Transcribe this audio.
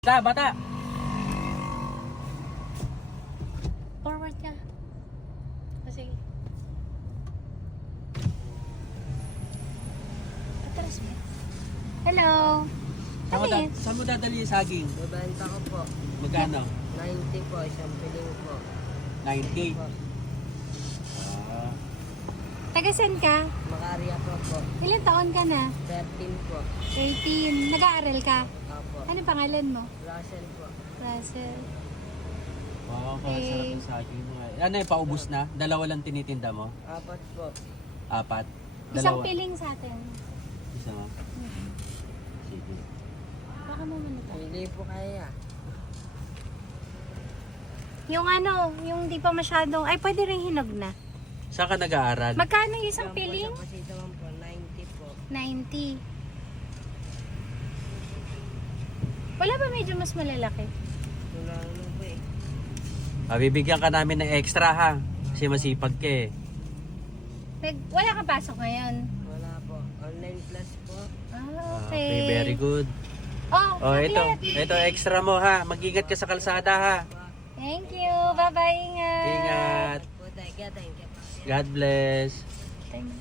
Bata! Forward ka. Sige. Atras mo. Hello. Ano yun? Saan mo dadali yung saging? Bebenta ko po. Magkano? 90 po, isang piling po. 9K. Po. Ah, Taga-san ka? Makaria po. Ilan taon ka na? 13 po. 13. Nag-aaral ka? Apo. Ano pangalan mo? Russell po. Russell. wow, Okay. sarap yung saging mo. Ano yung paubos na? Dalawa lang tinitinda mo? Apat po. Apat? Isang Dalawa? piling sa atin. Isa nga. Sige. Baka mo muna tayo. Hindi po kaya. Yung ano, yung di pa masyadong, ay pwede rin hinog na. Saan ka nag-aaral? Magkano yung isang Yan po, piling? sa pasita man po, 90 po. 90. Wala ba medyo mas malalaki? Wala naman po eh. Bibigyan ka namin ng extra ha. Kasi masipag ka eh. Wala kang pasok ngayon. Wala po. Online class po. Ah, Okay, very good. Oh, Oh, ito. chocolate. Ito extra mo ha. Mag-ingat ka sa kalsada ha. Thank you. Bye-bye. Ingat. Ingat. Po, thank you. God bless. Thank you.